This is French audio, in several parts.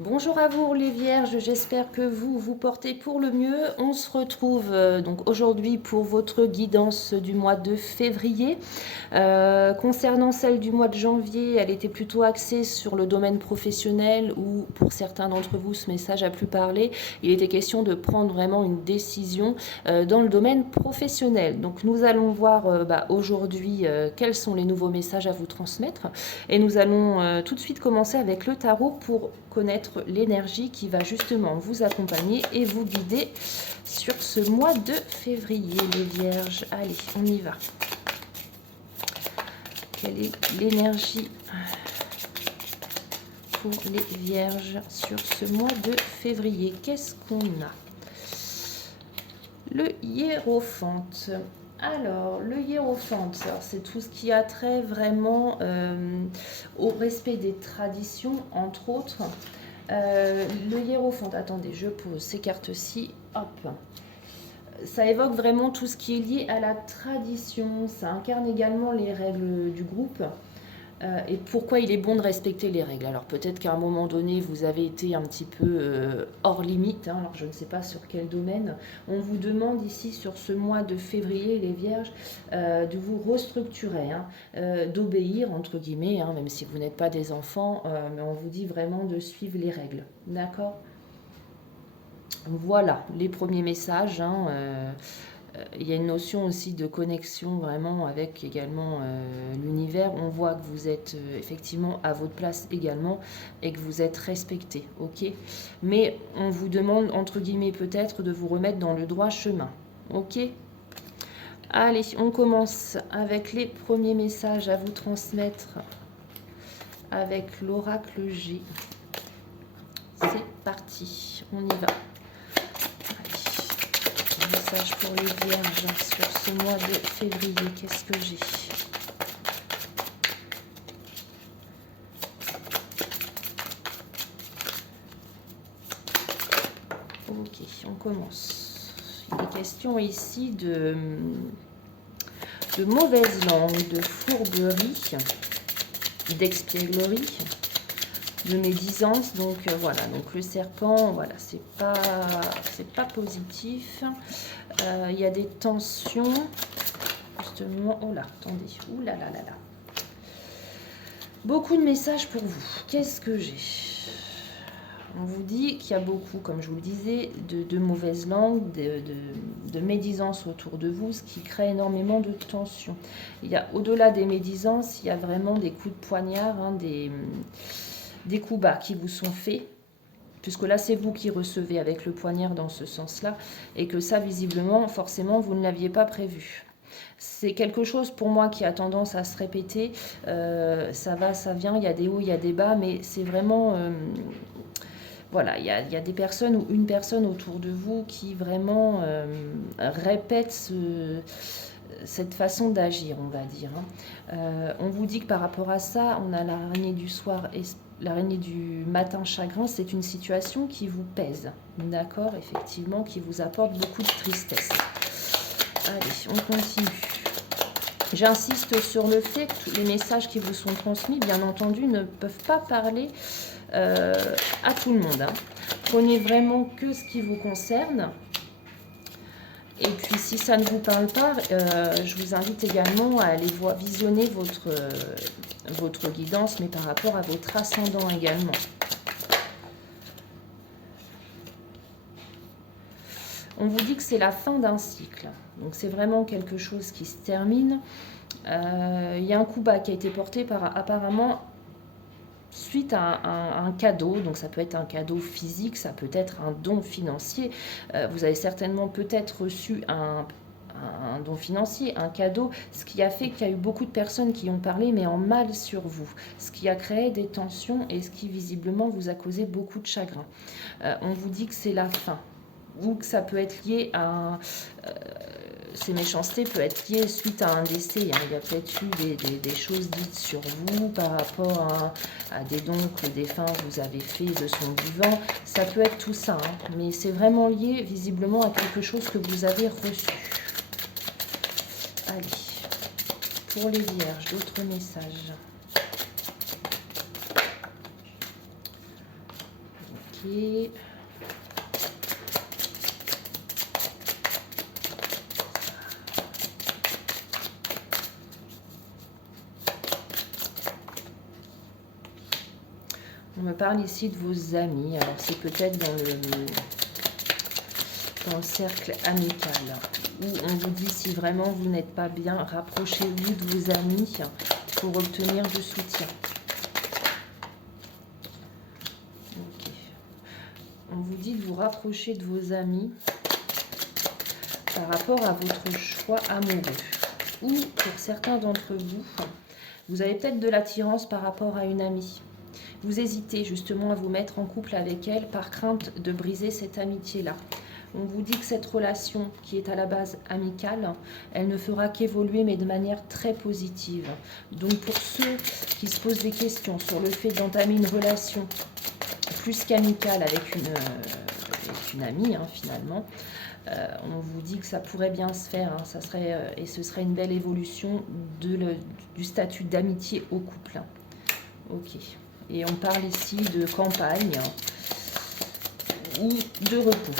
Bonjour à vous les Vierges, j'espère que vous vous portez pour le mieux. On se retrouve donc aujourd'hui pour votre guidance du mois de février. Concernant celle du mois de janvier, elle était plutôt axée sur le domaine professionnel où pour certains d'entre vous ce message a pu parler. Il était question de prendre vraiment une décision dans le domaine professionnel. Donc nous allons voir aujourd'hui quels sont les nouveaux messages à vous transmettre et nous allons tout de suite commencer avec le tarot pour connaître l'énergie qui va justement vous accompagner et vous guider sur ce mois de février, les Vierges. Allez, on y va. Quelle est l'énergie pour les Vierges sur ce mois de février? Qu'est-ce qu'on a? Le hiérophante. Alors, le hiérophante, c'est tout ce qui a trait vraiment au respect des traditions, entre autres. Le hiérophante, attendez, je pose ces cartes-ci, hop. Ça évoque vraiment tout ce qui est lié à la tradition, ça incarne également les règles du groupe. Et pourquoi il est bon de respecter les règles. Alors peut-être qu'à un moment donné, vous avez été un petit peu hors limite, hein, alors je ne sais pas sur quel domaine. On vous demande ici, sur ce mois de février, les Vierges, de vous restructurer, hein, d'obéir, entre guillemets, hein, même si vous n'êtes pas des enfants, mais on vous dit vraiment de suivre les règles. D'accord? Voilà, les premiers messages, hein, il y a une notion aussi de connexion vraiment avec également l'univers. On voit que vous êtes effectivement à votre place également et que vous êtes respecté, ok? Mais on vous demande entre guillemets peut-être de vous remettre dans le droit chemin, ok? Allez, on commence avec les premiers messages à vous transmettre avec l'oracle G. C'est parti, on y va. Message pour les Vierges sur ce mois de février, qu'est-ce que j'ai? Ok, on commence. Il est question ici de mauvaise langue, de fourberie, d'expièglerie, de médisance. Donc voilà, donc le serpent, voilà, c'est pas positif. Il y a des tensions, justement. Oh là, attendez, ouh là là là là. Beaucoup de messages pour vous. Qu'est-ce que j'ai? On vous dit qu'il y a beaucoup, comme je vous le disais, de mauvaises langues, de médisance autour de vous, ce qui crée énormément de tensions. Il y a, au-delà des médisances, il y a vraiment des coups de poignard, hein, des coups bas qui vous sont faits, puisque là, c'est vous qui recevez avec le poignard dans ce sens-là, et que ça, visiblement, forcément, vous ne l'aviez pas prévu. C'est quelque chose pour moi qui a tendance à se répéter. Ça va, ça vient, il y a des hauts, il y a des bas, mais c'est vraiment... voilà, il y a des personnes ou une personne autour de vous qui vraiment répète cette façon d'agir, on va dire. On vous dit que par rapport à ça, on a l'araignée du soir et l'araignée du matin chagrin, c'est une situation qui vous pèse, d'accord, effectivement, qui vous apporte beaucoup de tristesse. Allez, on continue. J'insiste sur le fait que tous les messages qui vous sont transmis, bien entendu, ne peuvent pas parler à tout le monde. Hein. Prenez vraiment que ce qui vous concerne. Et puis, si ça ne vous parle pas, je vous invite également à aller visionner votre guidance, mais par rapport à votre ascendant également. On vous dit que c'est la fin d'un cycle. Donc, c'est vraiment quelque chose qui se termine. Il y a un coup bas qui a été porté apparemment suite à un cadeau, donc ça peut être un cadeau physique, ça peut être un don financier. Vous avez certainement peut-être reçu un don financier, un cadeau, ce qui a fait qu'il y a eu beaucoup de personnes qui ont parlé, mais en mal sur vous, ce qui a créé des tensions et ce qui visiblement vous a causé beaucoup de chagrin. On vous dit que c'est la fin, ou que ça peut être lié à ces méchancetés peuvent être liées suite à un décès. Hein. Il y a peut-être eu des choses dites sur vous par rapport à des dons que le défunt vous avez fait de son vivant. Ça peut être tout ça, hein. Mais c'est vraiment lié visiblement à quelque chose que vous avez reçu. Allez, pour les Vierges, d'autres messages. Ok. On me parle ici de vos amis. Alors, c'est peut-être dans le cercle amical, où on vous dit si vraiment vous n'êtes pas bien, rapprochez-vous de vos amis pour obtenir du soutien. Ok. On vous dit de vous rapprocher de vos amis par rapport à votre choix amoureux. Ou pour certains d'entre vous, vous avez peut-être de l'attirance par rapport à une amie. Vous hésitez justement à vous mettre en couple avec elle par crainte de briser cette amitié-là. On vous dit que cette relation qui est à la base amicale, elle ne fera qu'évoluer mais de manière très positive. Donc pour ceux qui se posent des questions sur le fait d'entamer une relation plus qu'amicale avec une amie finalement, on vous dit que ça pourrait bien se faire, ça serait, et ce serait une belle évolution du statut d'amitié au couple. Ok. Et on parle ici de campagne ou de repos.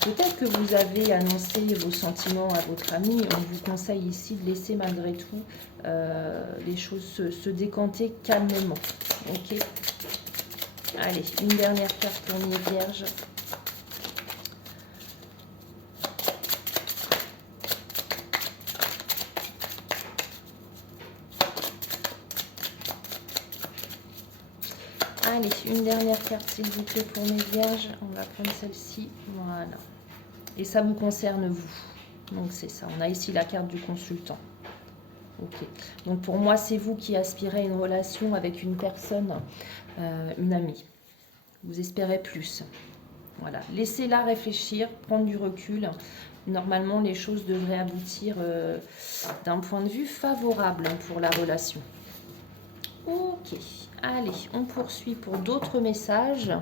Peut-être que vous avez annoncé vos sentiments à votre ami. On vous conseille ici de laisser malgré tout les choses se décanter calmement. Ok. Allez, une dernière carte pour les vierges. Allez, une dernière carte s'il vous plaît pour mes vierges. On va prendre celle-ci. Voilà. Et ça vous concerne vous. Donc c'est ça. On a ici la carte du consultant. Ok. Donc pour moi, c'est vous qui aspirez à une relation avec une personne, une amie. Vous espérez plus. Voilà. Laissez-la réfléchir, prendre du recul. Normalement, les choses devraient aboutir d'un point de vue favorable pour la relation. Ok. Allez, on poursuit pour d'autres messages.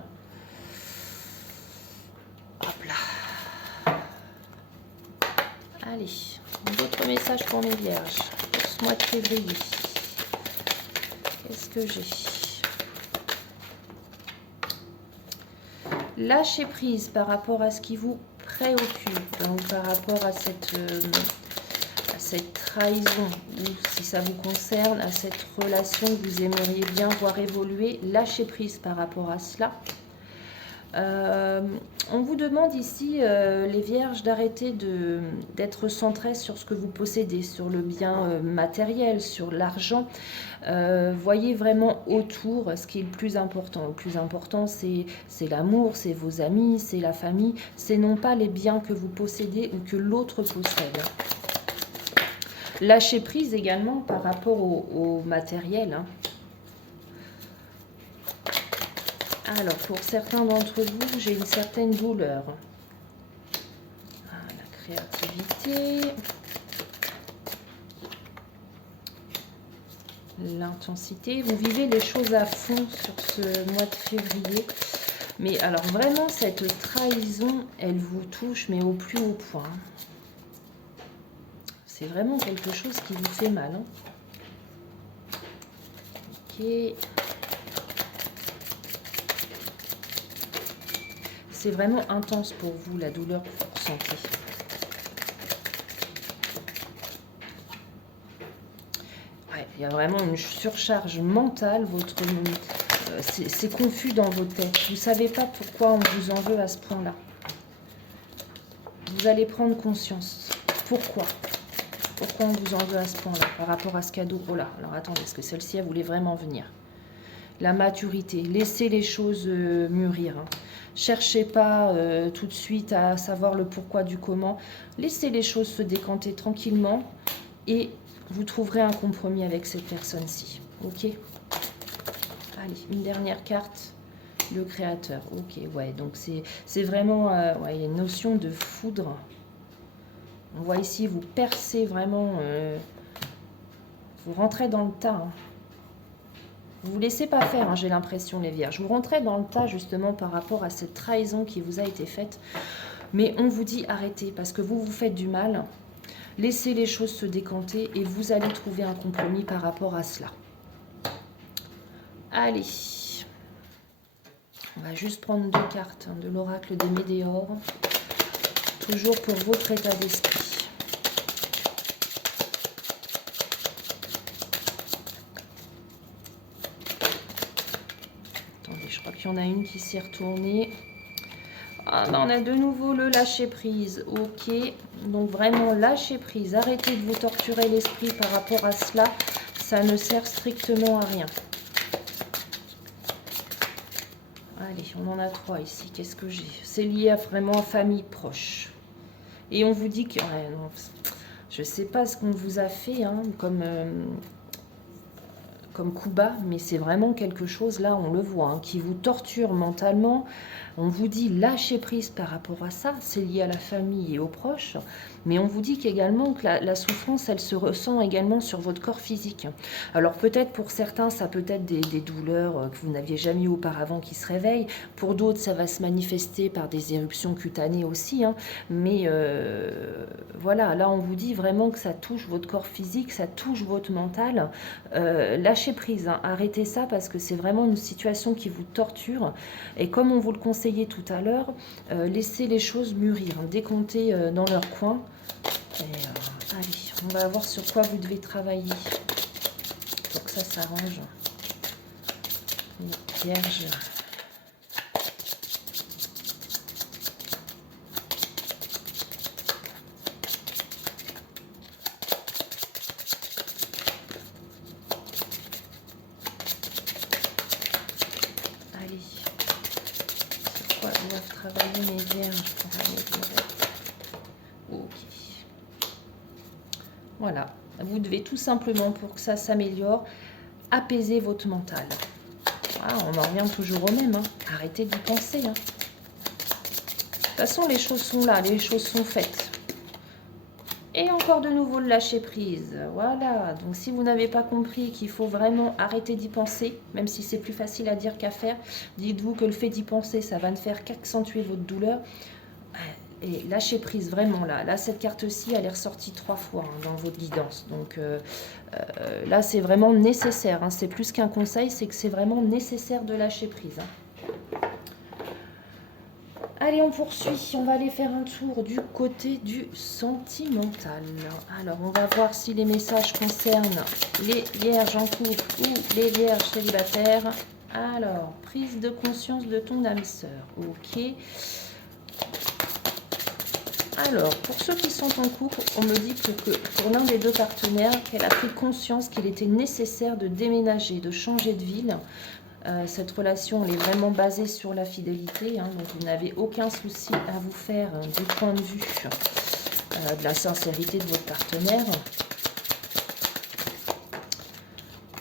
Hop là. Allez, d'autres messages pour mes vierges. Pour ce mois de février. Qu'est-ce que j'ai? Lâchez prise par rapport à ce qui vous préoccupe, ou par rapport à cette trahison, ou si ça vous concerne, à cette relation que vous aimeriez bien voir évoluer. Lâchez prise par rapport à cela. On vous demande ici, les vierges, d'arrêter d'être centrés sur ce que vous possédez, sur le bien matériel, sur l'argent. Voyez vraiment autour ce qui est le plus important. Le plus important, c'est l'amour, c'est vos amis, c'est la famille. C'est non pas les biens que vous possédez ou que l'autre possède. Lâchez prise également par rapport au matériel. Alors, pour certains d'entre vous, j'ai une certaine douleur. La créativité. L'intensité. Vous vivez les choses à fond sur ce mois de février. Mais alors, vraiment, cette trahison, elle vous touche, mais au plus haut point. C'est vraiment quelque chose qui vous fait mal. Ok. C'est vraiment intense pour vous, la douleur que vous ressentez. Ouais, il y a vraiment une surcharge mentale. C'est confus dans vos têtes. Vous ne savez pas pourquoi on vous en veut à ce point-là. Vous allez prendre conscience. Pourquoi on vous en veut à ce point-là par rapport à ce cadeau? Oh là, alors attendez, est-ce que celle-ci, elle voulait vraiment venir? La maturité. Laissez les choses mûrir. Cherchez pas tout de suite à savoir le pourquoi du comment. Laissez les choses se décanter tranquillement et vous trouverez un compromis avec cette personne-ci. Ok? Allez, une dernière carte. Le créateur. Ok, ouais, donc c'est vraiment ouais, il y a une notion de foudre. On voit ici, vous percez vraiment, vous rentrez dans le tas. Vous vous laissez pas faire, j'ai l'impression, les vierges. Vous rentrez dans le tas, justement, par rapport à cette trahison qui vous a été faite. Mais on vous dit arrêtez, parce que vous faites du mal. Laissez les choses se décanter et vous allez trouver un compromis par rapport à cela. Allez. On va juste prendre 2 cartes de l'oracle des Médéors. Toujours pour votre état d'esprit. Attendez, je crois qu'il y en a une qui s'est retournée. Ah, ben on a de nouveau le lâcher prise. Ok, donc vraiment lâcher prise. Arrêtez de vous torturer l'esprit par rapport à cela. Ça ne sert strictement à rien. Allez, on en a 3 ici. Qu'est-ce que j'ai? C'est lié à vraiment famille proche. Et on vous dit que... Ouais, non, je ne sais pas ce qu'on vous a fait hein, comme coup bas, mais c'est vraiment quelque chose, là, on le voit, hein, qui vous torture mentalement. On vous dit lâcher prise par rapport à ça, c'est lié à la famille et aux proches, mais on vous dit qu'également que la souffrance, elle se ressent également sur votre corps physique. Alors peut-être pour certains, ça peut être des douleurs que vous n'aviez jamais eu auparavant qui se réveillent, pour d'autres, ça va se manifester par des éruptions cutanées aussi, hein. Mais voilà, là on vous dit vraiment que ça touche votre corps physique, ça touche votre mental. Lâchez prise, hein. Arrêtez ça parce que c'est vraiment une situation qui vous torture, et comme on vous le conseille tout à l'heure, laissez les choses mûrir, hein, décomptez dans leur coin. Et, allez, on va voir sur quoi vous devez travailler pour que ça s'arrange. Vierge. Allez. Doivent travailler mes vierges pour aller direct. Ok. Voilà. Vous devez tout simplement, pour que ça s'améliore, apaiser votre mental. Ah, on en revient toujours au même. Hein. Arrêtez d'y penser. Hein. De toute façon, les choses sont là, les choses sont faites. Et encore de nouveau le lâcher prise. Voilà. Donc si vous n'avez pas compris qu'il faut vraiment arrêter d'y penser, même si c'est plus facile à dire qu'à faire, dites-vous que le fait d'y penser, ça va ne faire qu'accentuer votre douleur. Et lâcher prise, vraiment là. Là, cette carte-ci, elle est ressortie 3 fois hein, dans votre guidance. Donc là, c'est vraiment nécessaire. Hein. C'est plus qu'un conseil, c'est que c'est vraiment nécessaire de lâcher prise. Hein. Allez, on poursuit. On va aller faire un tour du côté du sentimental. Alors, on va voir si les messages concernent les vierges en couple ou les vierges célibataires. Alors, prise de conscience de ton âme sœur. Ok. Alors, pour ceux qui sont en couple, on me dit que pour l'un des deux partenaires, qu'elle a pris conscience qu'il était nécessaire de déménager, de changer de ville. Cette relation, elle est vraiment basée sur la fidélité, hein, donc vous n'avez aucun souci à vous faire du point de vue de la sincérité de votre partenaire.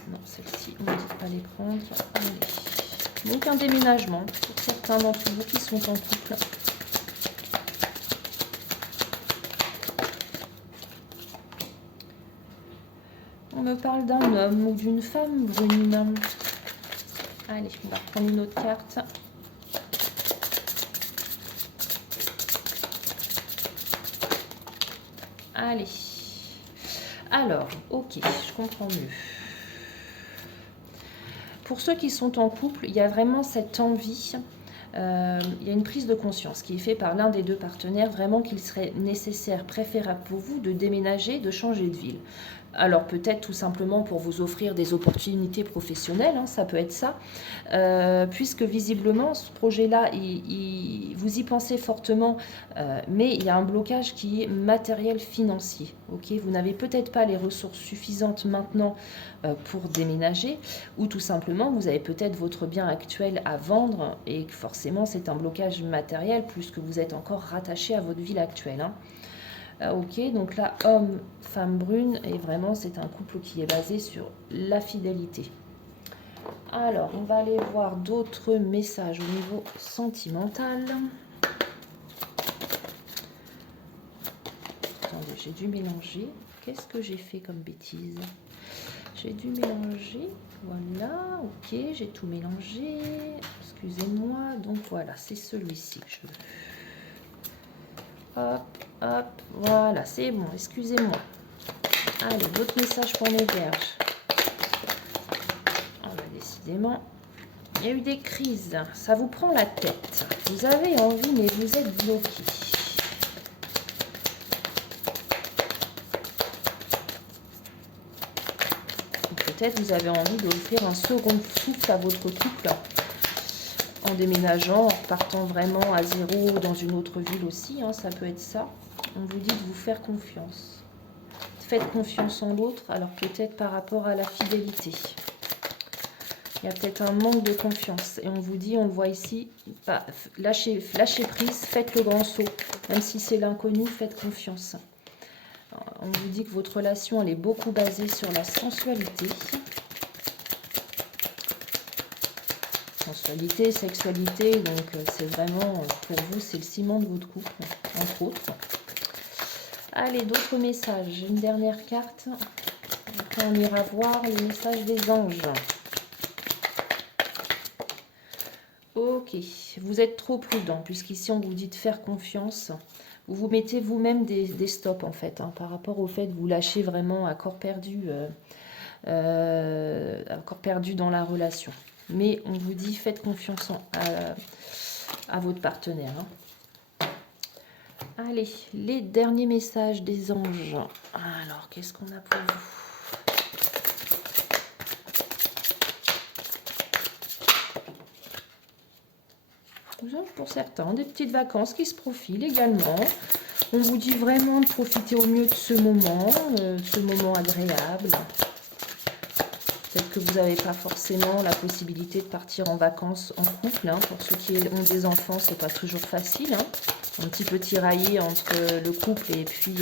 Non, celle-ci, on ne dit pas les prendre. Allez. Donc un déménagement pour certains d'entre vous qui sont en couple. On me parle d'un homme ou d'une femme brune. Allez, on va prendre une autre carte. Allez. Alors, ok, je comprends mieux. Pour ceux qui sont en couple, il y a vraiment cette envie, il y a une prise de conscience qui est faite par l'un des deux partenaires, vraiment qu'il serait nécessaire, préférable pour vous de déménager, de changer de ville. Alors peut-être tout simplement pour vous offrir des opportunités professionnelles, hein, ça peut être ça, puisque visiblement ce projet-là, vous y pensez fortement, mais il y a un blocage qui est matériel financier. Okay, vous n'avez peut-être pas les ressources suffisantes maintenant pour déménager, ou tout simplement vous avez peut-être votre bien actuel à vendre et forcément c'est un blocage matériel puisque vous êtes encore rattaché à votre ville actuelle. Hein. Ok, donc là, homme, femme brune, et vraiment, c'est un couple qui est basé sur la fidélité. Alors, on va aller voir d'autres messages au niveau sentimental. Attendez, j'ai dû mélanger. Qu'est-ce que j'ai fait comme bêtise? J'ai dû mélanger. Voilà, ok, j'ai tout mélangé. Excusez-moi. Donc voilà, c'est celui-ci que je veux. Hop, hop, voilà, c'est bon, excusez-moi. Allez, d'autres messages pour mes vierges. On va décider. décidément, il y a eu des crises. Ça vous prend la tête. Vous avez envie, mais vous êtes bloqué. Peut-être vous avez envie d'offrir un second souffle à votre couple en déménageant, en partant vraiment à zéro dans une autre ville aussi, hein, ça peut être ça. On vous dit de vous faire confiance. Faites confiance en l'autre, alors peut-être par rapport à la fidélité. Il y a peut-être un manque de confiance. Et on vous dit, on le voit ici, bah, lâchez prise, faites le grand saut. Même si c'est l'inconnu, faites confiance. On vous dit que votre relation, elle est beaucoup basée sur la sensualité. Sensualité, sexualité, donc c'est vraiment, pour vous, c'est le ciment de votre couple, entre autres. Allez, d'autres messages. Une dernière carte. Après, on ira voir les messages des anges. Ok, vous êtes trop prudent, puisqu'ici, on vous dit de faire confiance. Vous vous mettez vous-même des stops, en fait, hein, par rapport au fait de vous lâcher vraiment à corps perdu dans la relation. Mais on vous dit, faites confiance à votre partenaire. Hein. Allez, les derniers messages des anges. Alors, qu'est-ce qu'on a pour vous? Vous avez pour certains des petites vacances qui se profilent également. On vous dit vraiment de profiter au mieux de ce moment agréable. Peut-être que vous n'avez pas forcément la possibilité de partir en vacances en couple. Hein. Pour ceux qui ont des enfants, c'est pas toujours facile. Hein. Un petit peu tiraillé entre le couple et puis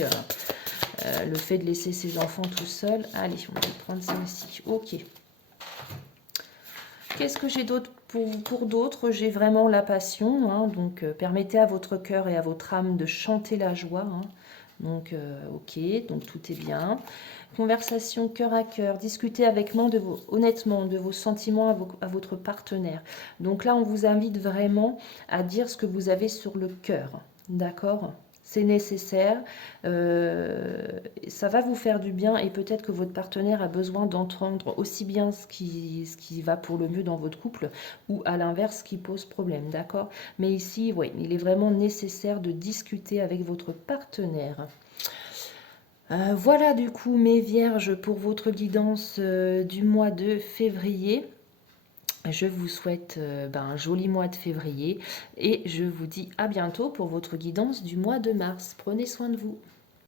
le fait de laisser ses enfants tout seuls. Allez, on va prendre ça aussi. Ok. Qu'est-ce que j'ai d'autre pour d'autres? J'ai vraiment la passion. Hein. Donc, permettez à votre cœur et à votre âme de chanter la joie. Hein. Donc, ok, donc tout est bien. Conversation cœur à cœur, discutez honnêtement de vos sentiments à votre partenaire. Donc là, on vous invite vraiment à dire ce que vous avez sur le cœur, d'accord? C'est nécessaire, ça va vous faire du bien et peut-être que votre partenaire a besoin d'entendre aussi bien ce qui va pour le mieux dans votre couple ou à l'inverse ce qui pose problème, d'accord? Mais ici, oui, il est vraiment nécessaire de discuter avec votre partenaire. Voilà du coup mes vierges pour votre guidance du mois de février. Je vous souhaite un joli mois de février et je vous dis à bientôt pour votre guidance du mois de mars. Prenez soin de vous.